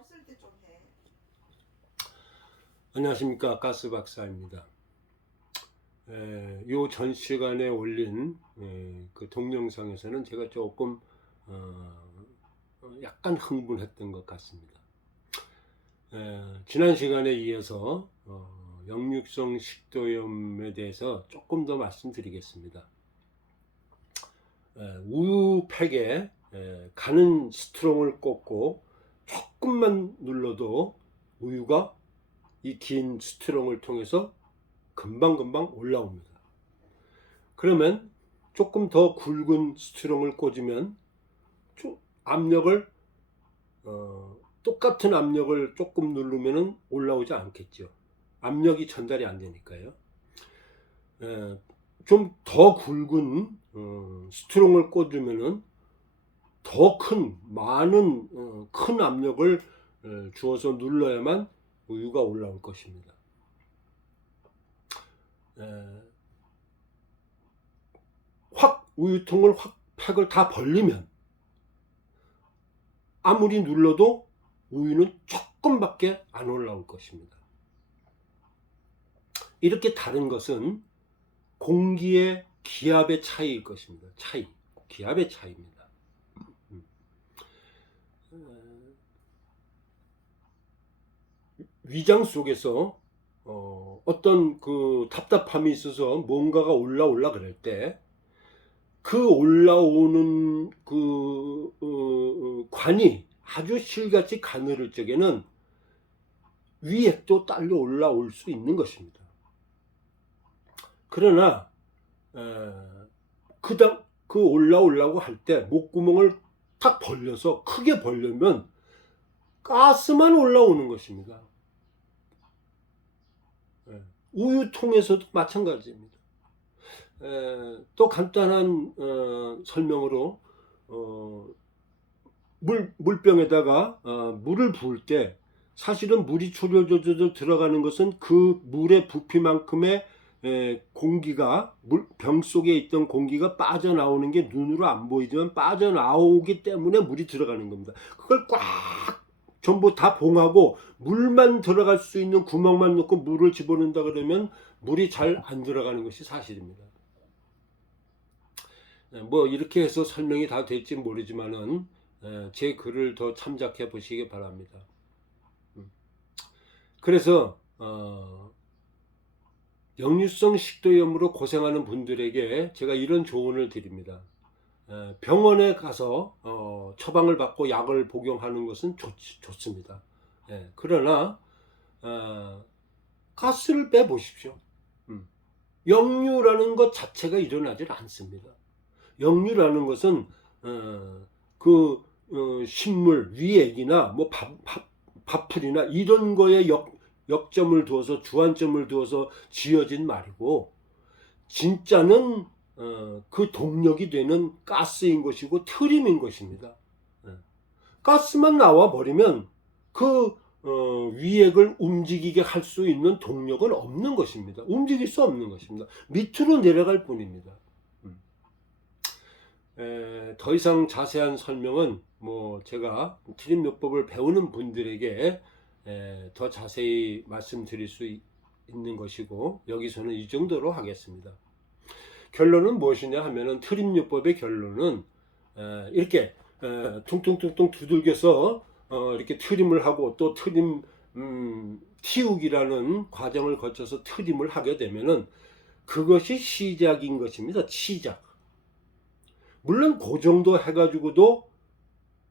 없을 때 좀 해. 안녕하십니까, 가스박사입니다. 요 전 시간에 올린 그 동영상에서는 제가 조금 약간 흥분했던 것 같습니다. 지난 시간에 이어서 역류성 식도염에 대해서 조금 더 말씀드리겠습니다. 우유팩에 가는 스트롱을 꽂고 조금만 눌러도 우유가 이 긴 스트롱을 통해서 금방금방 올라옵니다. 그러면 조금 더 굵은 스트롱을 꽂으면 압력을 똑같은 압력을 조금 누르면 올라오지 않겠죠. 압력이 전달이 안 되니까요. 좀 더 굵은 스트롱을 꽂으면 더 많은 큰 압력을 주어서 눌러야만 우유가 올라올 것입니다. 우유통을 팩을 다 벌리면 아무리 눌러도 우유는 조금밖에 안 올라올 것입니다. 이렇게 다른 것은 공기의 기압의 차이일 것입니다. 기압의 차이입니다. 위장 속에서 어떤 그 답답함이 있어서 뭔가가 올라올라 그럴 때 그 올라오는 그 관이 아주 실같이 가늘을 적에는 위액도 딸려 올라올 수 있는 것입니다. 그러나 그 올라오려고 할 때 목구멍을 탁 벌려서 크게 벌려면 가스만 올라오는 것입니다. 우유통에서도 마찬가지입니다. 또 간단한 설명으로 물병에다가 물을 부을 때 사실은 물이 졸졸졸 들어가는 것은 그 물의 부피만큼의 공기가 병 속에 있던 공기가 빠져나오는 게 눈으로 안 보이지만 빠져나오기 때문에 물이 들어가는 겁니다. 그걸 꽉 전부 다 봉하고 물만 들어갈 수 있는 구멍만 넣고 물을 집어넣는다 그러면 물이 잘 안 들어가는 것이 사실입니다. 뭐 이렇게 해서 설명이 다 될지 모르지만은 제 글을 더 참작해 보시기 바랍니다. 그래서 역류성 식도염으로 고생하는 분들에게 제가 이런 조언을 드립니다. 병원에 가서 처방을 받고 약을 복용하는 것은 좋습니다. 그러나 가스를 빼보십시오. 역류라는 것 자체가 일어나질 않습니다. 역류라는 것은 식물, 위액이나 뭐 밥풀이나 이런 거에 역점을 두어서 주안점을 두어서 지어진 말이고, 진짜는 그 동력이 되는 가스인 것이고 트림인 것입니다. 가스만 나와 버리면 그 위액을 움직이게 할 수 있는 동력은 없는 것입니다. 움직일 수 없는 것입니다. 밑으로 내려갈 뿐입니다. 더 이상 자세한 설명은 뭐 제가 트림요법을 배우는 분들에게 더 자세히 말씀드릴 수 있는 것이고, 여기서는 이 정도로 하겠습니다. 결론은 무엇이냐 하면은 트림요법의 결론은 이렇게 퉁퉁퉁퉁 두들겨서 이렇게 트림을 하고 또 트림 티우기라는 과정을 거쳐서 트림을 하게 되면은 그것이 시작인 것입니다. 시작. 물론 그 정도 해가지고도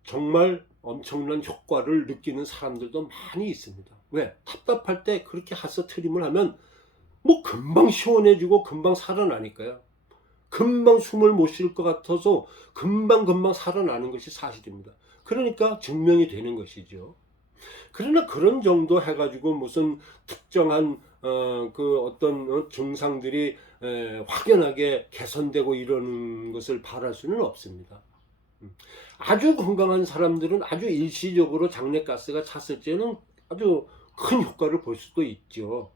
정말 엄청난 효과를 느끼는 사람들도 많이 있습니다. 왜? 답답할 때 그렇게 해서 트림을 하면 뭐 금방 시원해지고 금방 살아나니까요. 금방 숨을 못 쉴 것 같아서 금방 살아나는 것이 사실입니다. 그러니까 증명이 되는 것이죠. 그러나 그런 정도 해가지고 무슨 특정한 그 어떤 증상들이 확연하게 개선되고 이러는 것을 바랄 수는 없습니다. 아주 건강한 사람들은 아주 일시적으로 장내가스가 찼을 때는 아주 큰 효과를 볼 수도 있죠.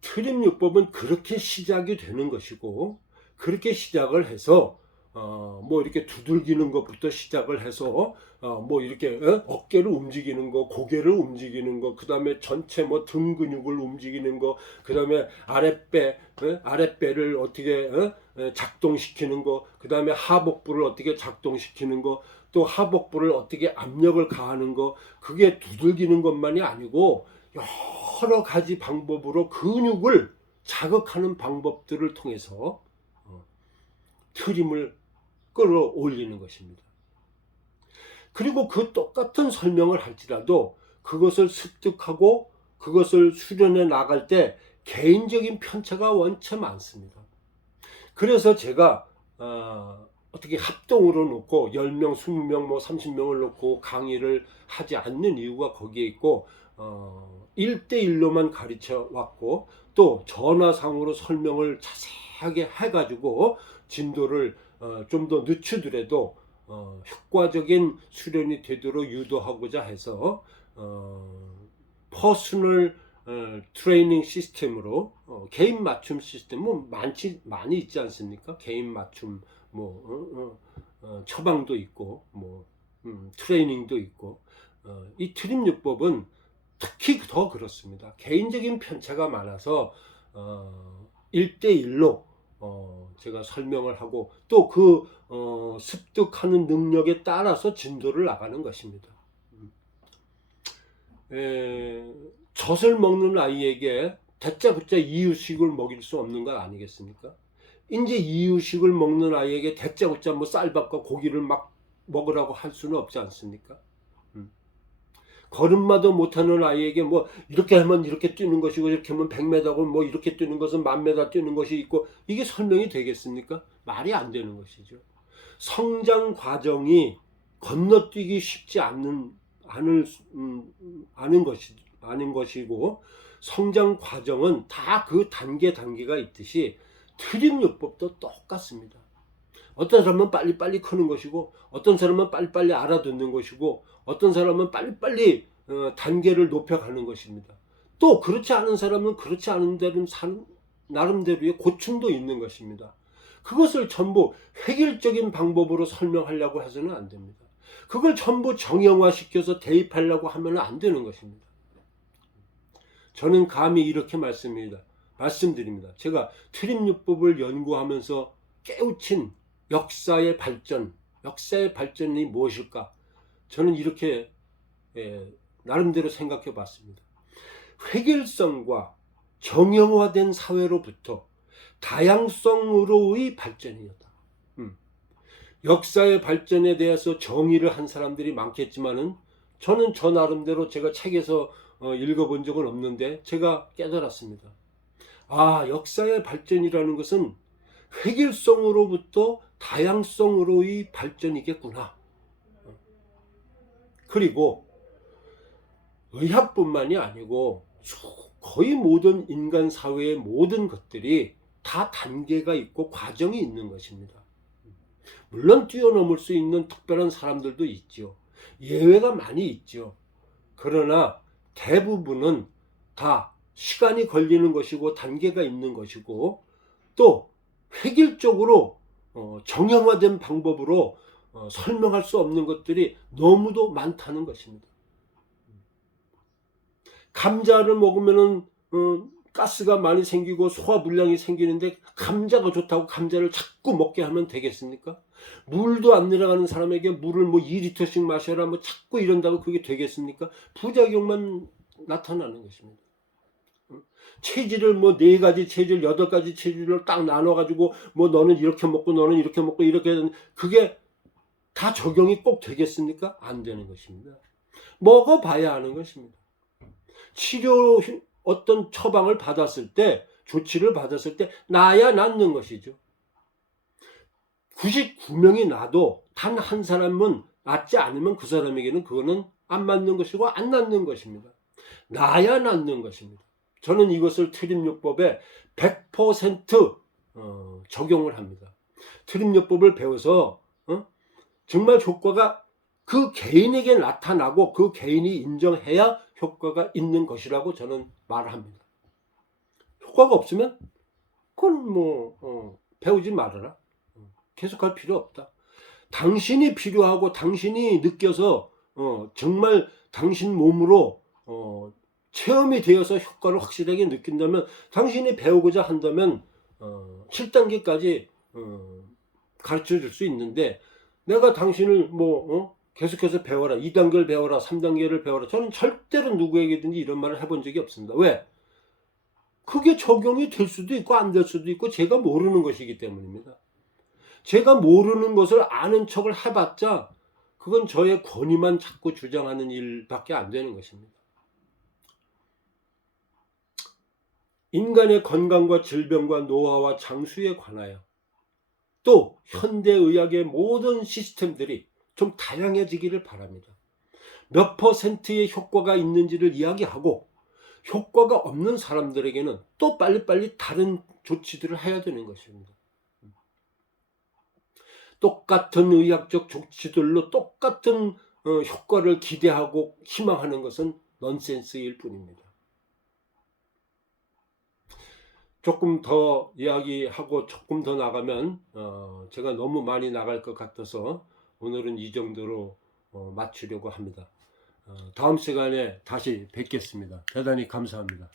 트림요법은 그렇게 시작이 되는 것이고, 그렇게 시작을 해서 뭐 이렇게 두들기는 것부터 시작을 해서 뭐 이렇게 어깨를 움직이는 거, 고개를 움직이는 거, 그 다음에 전체 뭐 등 근육을 움직이는 거, 그 다음에 아랫배를 어떻게 작동시키는 거, 그 다음에 하복부를 어떻게 작동시키는 거, 또 하복부를 어떻게 압력을 가하는 거, 그게 두들기는 것만이 아니고 여러 가지 방법으로 근육을 자극하는 방법들을 통해서 트림을 끌어올리는 것입니다. 그리고 그 똑같은 설명을 할지라도 그것을 습득하고 그것을 수련해 나갈 때 개인적인 편차가 원체 많습니다. 그래서 제가 어떻게 합동으로 놓고 10명, 20명, 뭐 30명을 놓고 강의를 하지 않는 이유가 거기에 있고 1대1로만 가르쳐 왔고 또 전화상으로 설명을 자세하게 해가지고 진도를 좀 더 늦추더라도 효과적인 수련이 되도록 유도하고자 해서 퍼스널 트레이닝 시스템으로 개인 맞춤 시스템 뭐 많이 있지 않습니까? 개인 맞춤 뭐 처방도 있고 뭐 트레이닝도 있고 이 트림요법은 특히 더 그렇습니다. 개인적인 편차가 많아서 1대1로 제가 설명을 하고 또 그 습득하는 능력에 따라서 진도를 나가는 것입니다. 젖을 먹는 아이에게 대짜부짜 이유식을 먹일 수 없는 거 아니겠습니까? 이제 이유식을 먹는 아이에게 대짜부짜 뭐 쌀밥과 고기를 막 먹으라고 할 수는 없지 않습니까? 걸음마도 못하는 아이에게 뭐 이렇게 하면 이렇게 뛰는 것이고 이렇게 하면 100m고 뭐 이렇게 뛰는 것은 1000m 뛰는 것이 있고 이게 설명이 되겠습니까? 말이 안 되는 것이죠. 성장 과정이 건너뛰기 쉽지 않은 것이고 성장 과정은 다 그 단계가 있듯이 트림요법도 똑같습니다. 어떤 사람은 빨리빨리 크는 것이고 어떤 사람은 빨리빨리 알아듣는 것이고 어떤 사람은 빨리빨리 단계를 높여가는 것입니다. 또 그렇지 않은 사람은 그렇지 않은 대로 나름대로의 고충도 있는 것입니다. 그것을 전부 획일적인 방법으로 설명하려고 해서는 안 됩니다. 그걸 전부 정형화시켜서 대입하려고 하면 안 되는 것입니다. 저는 감히 이렇게 말씀드립니다. 제가 트림요법을 연구하면서 깨우친 역사의 발전이 무엇일까? 저는 이렇게 나름대로 생각해 봤습니다. 획일성과 정형화된 사회로부터 다양성으로의 발전이었다. 역사의 발전에 대해서 정의를 한 사람들이 많겠지만은 저는 저 나름대로 제가 책에서 읽어본 적은 없는데 제가 깨달았습니다. 역사의 발전이라는 것은 획일성으로부터 다양성으로의 발전이겠구나. 그리고 의학뿐만이 아니고 거의 모든 인간 사회의 모든 것들이 다 단계가 있고 과정이 있는 것입니다. 물론 뛰어넘을 수 있는 특별한 사람들도 있죠. 예외가 많이 있죠. 그러나 대부분은 다 시간이 걸리는 것이고 단계가 있는 것이고 또 획일적으로 정형화된 방법으로 설명할 수 없는 것들이 너무도 많다는 것입니다. 감자를 먹으면은 가스가 많이 생기고 소화불량이 생기는데 감자가 좋다고 감자를 자꾸 먹게 하면 되겠습니까? 물도 안 내려가는 사람에게 물을 뭐 2리터씩 마셔라 뭐 자꾸 이런다고 그게 되겠습니까? 부작용만 나타나는 것입니다. 체질을 뭐 4가지 체질, 8가지 체질을 딱 나눠가지고 뭐 너는 이렇게 먹고 너는 이렇게 먹고 이렇게 그게 다 적용이 꼭 되겠습니까? 안 되는 것입니다. 먹어봐야 하는 것입니다. 치료 어떤 처방을 받았을 때 조치를 받았을 때 나야 낫는 것이죠. 99명이 나도 단 한 사람은 낫지 않으면 그 사람에게는 그거는 안 맞는 것이고 안 낫는 것입니다. 나야 낫는 것입니다. 저는 이것을 트림요법에 100% 적용을 합니다. 트림요법을 배워서 정말 효과가 그 개인에게 나타나고 그 개인이 인정해야 효과가 있는 것이라고 저는 말합니다. 효과가 없으면 그건 뭐 배우지 말아라. 계속할 필요 없다. 당신이 필요하고 당신이 느껴서 정말 당신 몸으로 체험이 되어서 효과를 확실하게 느낀다면, 당신이 배우고자 한다면 7단계까지 가르쳐 줄 수 있는데, 내가 당신을 계속해서 배워라, 2단계를 배워라, 3단계를 배워라, 저는 절대로 누구에게든지 이런 말을 해본 적이 없습니다. 왜? 그게 적용이 될 수도 있고 안 될 수도 있고 제가 모르는 것이기 때문입니다. 제가 모르는 것을 아는 척을 해봤자 그건 저의 권위만 자꾸 주장하는 일밖에 안 되는 것입니다. 인간의 건강과 질병과 노화와 장수에 관하여, 또 현대의학의 모든 시스템들이 좀 다양해지기를 바랍니다. 몇 퍼센트의 효과가 있는지를 이야기하고, 효과가 없는 사람들에게는 또 빨리빨리 다른 조치들을 해야 되는 것입니다. 똑같은 의학적 조치들로 똑같은 효과를 기대하고 희망하는 것은 넌센스일 뿐입니다. 조금 더 이야기하고 조금 더 나가면 제가 너무 많이 나갈 것 같아서 오늘은 이 정도로 마치려고 합니다. 다음 시간에 다시 뵙겠습니다. 대단히 감사합니다.